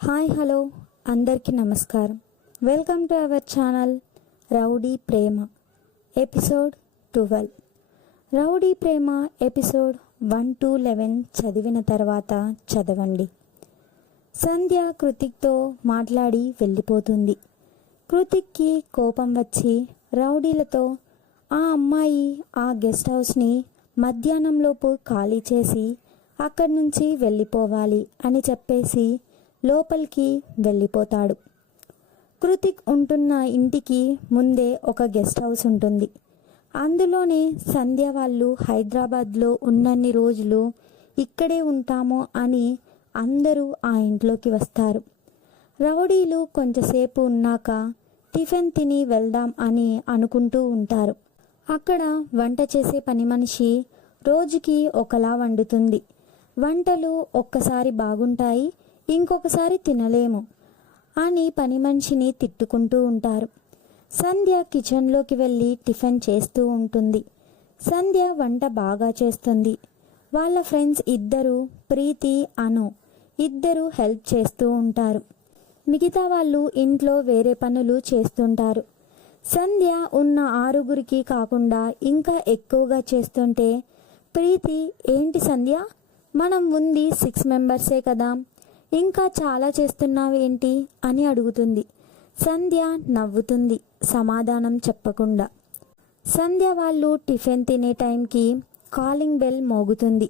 Hi hello అందరికీ నమస్కారం. Welcome to our channel rowdy Prema episode 12. Rowdy Prema episode 1 to 11 చదివిన తర్వాత చదవండి. సంధ్య కృతిక్తో మాట్లాడి వెళ్ళిపోతుంది. కృతిక్కి కోపం వచ్చి రౌడీలతో ఆ అమ్మాయి ఆ గెస్ట్ హౌస్ని మధ్యాహ్నంలోపు ఖాళీ చేసి అక్కడి నుంచి వెళ్ళిపోవాలి అని చెప్పేసి లోపలికి వెళ్ళిపోతాడు. కృతిక్ ఉంటున్న ఇంటికి ముందే ఒక గెస్ట్ హౌస్ ఉంటుంది. అందులోనే సంధ్య వాళ్ళు హైదరాబాద్లో ఉన్నన్ని రోజులు ఇక్కడే ఉంటాము అని అందరూ ఆ ఇంట్లోకి వస్తారు. రౌడీలు కొంచెంసేపు ఉన్నాక టిఫిన్ తిని వెళ్దాం అని అనుకుంటూ ఉంటారు. అక్కడ వంట చేసే పని మనిషి రోజుకి ఒకలా వండుతుంది. వంటలు ఒక్కసారి బాగుంటాయి, ఇంకొకసారి తినలేము అని పని మనిషిని తిట్టుకుంటూ ఉంటారు. సంధ్య కిచెన్లోకి వెళ్ళి టిఫిన్ చేస్తూ ఉంటుంది. సంధ్య వంట బాగా చేస్తుంది. వాళ్ళ ఫ్రెండ్స్ ఇద్దరు, ప్రీతి, అను ఇద్దరు హెల్ప్ చేస్తూ ఉంటారు. మిగతా వాళ్ళు ఇంట్లో వేరే పనులు చేస్తుంటారు. సంధ్య ఉన్న 6గురికి కాకుండా ఇంకా ఎక్కువగా చేస్తుంటే ప్రీతి, ఏంటి సంధ్య, మనం ఉంది 6 మెంబర్సే కదా, ఇంకా చాలా చేస్తున్నావేంటి అని అడుగుతుంది. సంధ్య నవ్వుతుంది, సమాధానం చెప్పకుండా. సంధ్య వాళ్ళు టిఫిన్ తినే టైంకి కాలింగ్ బెల్ మోగుతుంది.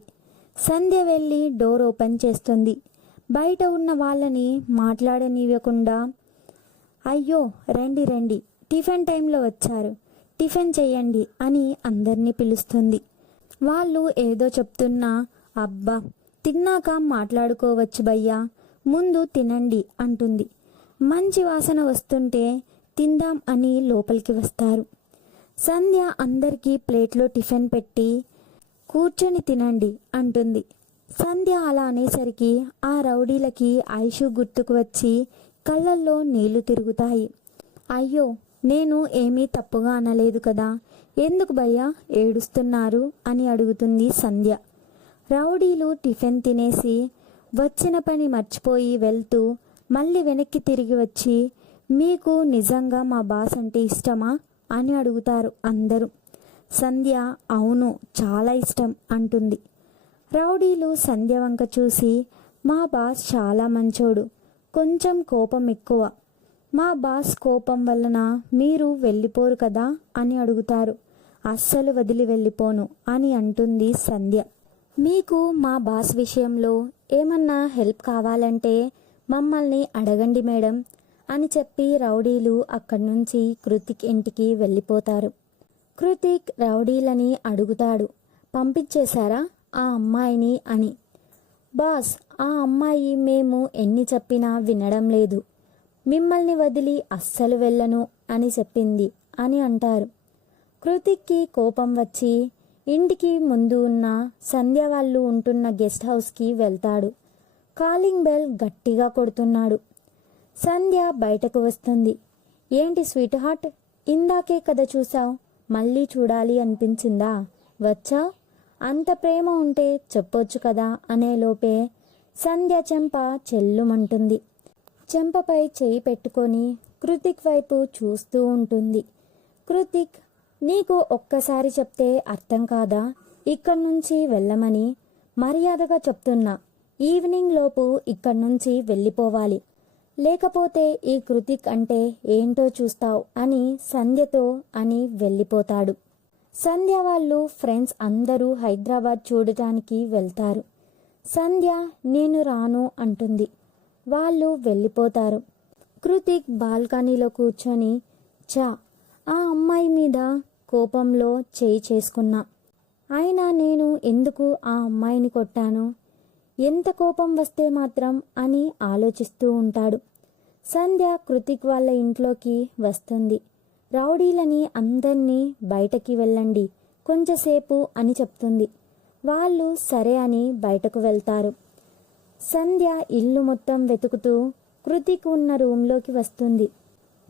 సంధ్య వెళ్ళి డోర్ ఓపెన్ చేస్తుంది. బయట ఉన్న వాళ్ళని మాట్లాడనివ్వకుండా, అయ్యో రండి రండి, టిఫిన్ టైంలో వచ్చారు, టిఫిన్ చెయ్యండి అని అందరినీ పిలుస్తుంది. వాళ్ళు ఏదో చెప్తున్నా, అబ్బా తిన్నాక మాట్లాడుకోవచ్చు భయ్యా, ముందు తినండి అంటుంది. మంచి వాసన వస్తుంటే తిందాం అని లోపలికి వస్తారు. సంధ్య అందరికీ ప్లేట్లో టిఫిన్ పెట్టి కూర్చొని తినండి అంటుంది. సంధ్య అలా అనేసరికి ఆ రౌడీలకి ఐషు గుర్తుకు వచ్చి కళ్ళల్లో నీళ్లు తిరుగుతాయి. అయ్యో, నేను ఏమీ తప్పుగా అనలేదు కదా, ఎందుకు భయ్యా ఏడుస్తున్నారు అని అడుగుతుంది సంధ్య. రౌడీలు టిఫిన్ తినేసి వచ్చిన పని మర్చిపోయి వెళ్తూ మళ్ళీ వెనక్కి తిరిగి వచ్చి, మీకు నిజంగా మా బాస్ అంటే ఇష్టమా అని అడుగుతారు అందరూ. సంధ్య అవును చాలా ఇష్టం అంటుంది. రౌడీలు సంధ్య వంక చూసి, మా బాస్ చాలా మంచోడు, కొంచెం కోపం ఎక్కువ, మా బాస్ కోపం వలన మీరు వెళ్ళిపోరు కదా అని అడుగుతారు. అస్సలు వదిలి వెళ్ళిపోను అని అంటుంది సంధ్య. మీకు మా బాస్ విషయంలో ఏమన్నా హెల్ప్ కావాలంటే మమ్మల్ని అడగండి మేడం అని చెప్పి రౌడీలు అక్కడి నుంచి కృతిక్ ఇంటికి వెళ్ళిపోతారు. కృతిక్ రౌడీలని అడుగుతాడు, పంపించేశారా ఆ అమ్మాయిని అని. బాస్, ఆ అమ్మాయి మేము ఎన్ని చెప్పినా వినడం లేదు, మిమ్మల్ని వదిలి అస్సలు వెళ్ళను అని చెప్పింది అని అంటారు. కృతిక్కి కోపం వచ్చి ఇంటికి ముందు ఉన్న సంధ్య వాళ్ళు ఉంటున్న గెస్ట్ హౌస్కి వెళ్తాడు. కాలింగ్ బెల్ గట్టిగా కొడుతున్నాడు. సంధ్య బయటకు వస్తుంది. ఏంటి స్వీట్ హార్ట్, ఇందాకే కదా చూసావు, మళ్ళీ చూడాలి అనిపించిందా, వచ్చావు, అంత ప్రేమ ఉంటే చెప్పొచ్చు కదా అనేలోపే సంధ్య చెంప చెల్లుమంటుంది. చెంపపై చేయి పెట్టుకొని కృతిక్ వైపు చూస్తూ ఉంటుంది. కృతిక్, నీకు ఒక్కసారి చెప్తే అర్థం కాదా, ఇక్కడి నుంచి వెళ్ళమని మర్యాదగా చెప్తున్నా, ఈవినింగ్ లోపు ఇక్కడి నుంచి వెళ్ళిపోవాలి, లేకపోతే ఈ కృతిక్ అంటే ఏంటో చూస్తావు అని సంధ్యతో అని వెళ్ళిపోతాడు. సంధ్య వాళ్ళు ఫ్రెండ్స్ అందరూ హైదరాబాద్ చూడటానికి వెళ్తారు. సంధ్య నేను రాను అంటుంది. వాళ్ళు వెళ్ళిపోతారు. కృతిక్ బాల్కనీలో కూర్చొని, ఆ అమ్మాయి మీద కోపంలో చేయి చేసుకున్నా, అయినా నేను ఎందుకు ఆ అమ్మాయిని కొట్టాను, ఎంత కోపం వస్తే మాత్రం అని ఆలోచిస్తూ ఉంటాడు. సంధ్య కృతిక్ వాళ్ళ ఇంట్లోకి వస్తుంది. రౌడీలని అందరినీ బయటకి వెళ్ళండి కొంచెంసేపు అని చెప్తుంది. వాళ్ళు సరే అని బయటకు వెళ్తారు. సంధ్య ఇల్లు మొత్తం వెతుకుతూ కృతిక్ ఉన్న రూమ్లోకి వస్తుంది.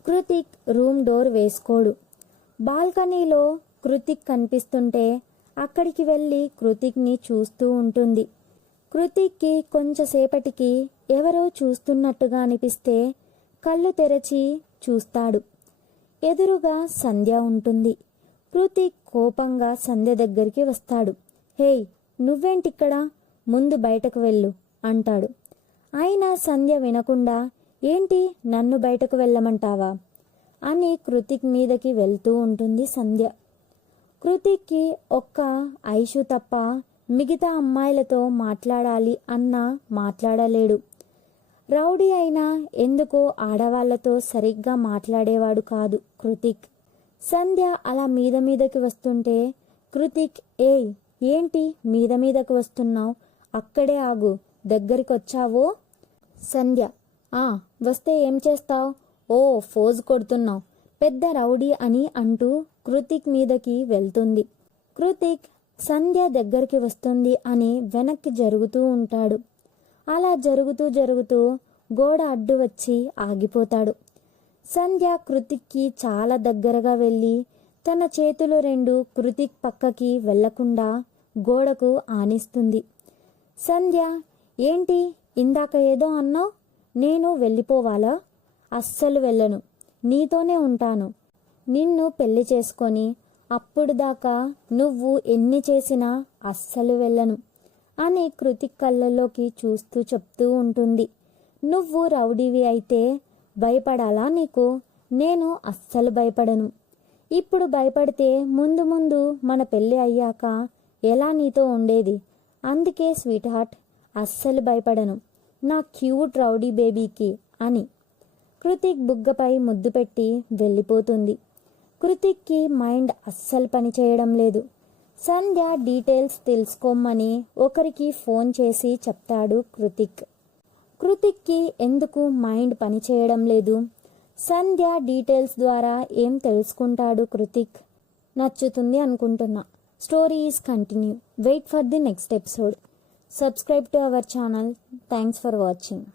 కృతిక్ రూమ్ డోర్ వేసుకోడు. బాల్కనీలో కృతిక్ కనిపిస్తుంటే అక్కడికి వెళ్ళి కృతిక్ని చూస్తూ ఉంటుంది. కృతిక్కి కొంచెంసేపటికి ఎవరో చూస్తున్నట్టుగా అనిపిస్తే కళ్ళు తెరచి చూస్తాడు. ఎదురుగా సంధ్య ఉంటుంది. కృతిక్ కోపంగా సంధ్య దగ్గరికి వస్తాడు. హేయ్, నువ్వేంటిక్కడ? ముందు బయటకు వెళ్ళు అంటాడు. అయినా సంధ్య వినకుండా, ఏంటి నన్ను బయటకు వెళ్ళమంటావా అని కృతిక్ మీదకి వెళ్తూ ఉంటుంది సంధ్య. కృతిక్కి ఒక్క ఐషు తప్ప మిగతా అమ్మాయిలతో మాట్లాడాలి అన్నా మాట్లాడలేడు. రౌడీ అయినా ఎందుకో ఆడవాళ్లతో సరిగ్గా మాట్లాడేవాడు కాదు కృతిక్. సంధ్య అలా మీద మీదకి వస్తుంటే కృతిక్, ఏయ్ ఏంటి మీద మీదకి వస్తున్నావు? అక్కడే ఆగు, దగ్గరికొచ్చావో? సంధ్య, వస్తే ఏం చేస్తావు? ఓ ఫోజు కొడుతున్నావు, పెద్ద రౌడీ అని అంటూ కృతిక్ మీదకి వెళ్తుంది. కృతిక్ సంధ్య దగ్గరికి వస్తుంది అని వెనక్కి జరుగుతూ ఉంటాడు. అలా జరుగుతూ జరుగుతూ గోడ అడ్డు వచ్చి ఆగిపోతాడు. సంధ్య కృతిక్కి చాలా దగ్గరగా వెళ్ళి తన చేతులు రెండు కృతిక్ పక్కకి వెళ్లకుండా గోడకు ఆనిస్తుంది. సంధ్య, ఏంటి ఇందాక ఏదో అన్నావు? నేను వెళ్ళిపోవాలా? అస్సలు వెళ్ళను, నీతోనే ఉంటాను. నిన్ను పెళ్లి చేసుకొని అప్పుడు దాకా నువ్వు ఎన్ని చేసినా అస్సలు వెళ్ళను అని కృతిక్ కళ్ళలోకి చూస్తూ చెప్తూ ఉంటుంది. నువ్వు రౌడీవి అయితే భయపడాలా నీకు? నేను అస్సలు భయపడను. ఇప్పుడు భయపడితే ముందు ముందు మన పెళ్ళి అయ్యాక ఎలా నీతో ఉండేది? అందుకే స్వీట్ హార్ట్, అస్సలు భయపడను నా క్యూట్ రౌడీ బేబీకి అని కృతిక్ బుగ్గపై ముద్దు పెట్టి వెళ్ళిపోతుంది. కృతిక్కి మైండ్ అస్సలు పనిచేయడం లేదు. సంధ్య డీటెయిల్స్ తెలుసుకోమని ఒకరికి ఫోన్ చేసి చెప్తాడు కృతిక్. కృతిక్కి ఎందుకు మైండ్ పనిచేయడం లేదు? సంధ్య డీటెయిల్స్ ద్వారా ఏం తెలుసుకుంటాడు కృతిక్? నచ్చుతుంది అనుకుంటున్నా. Story is continue. Wait for the next episode. Subscribe to our channel. Thanks for watching.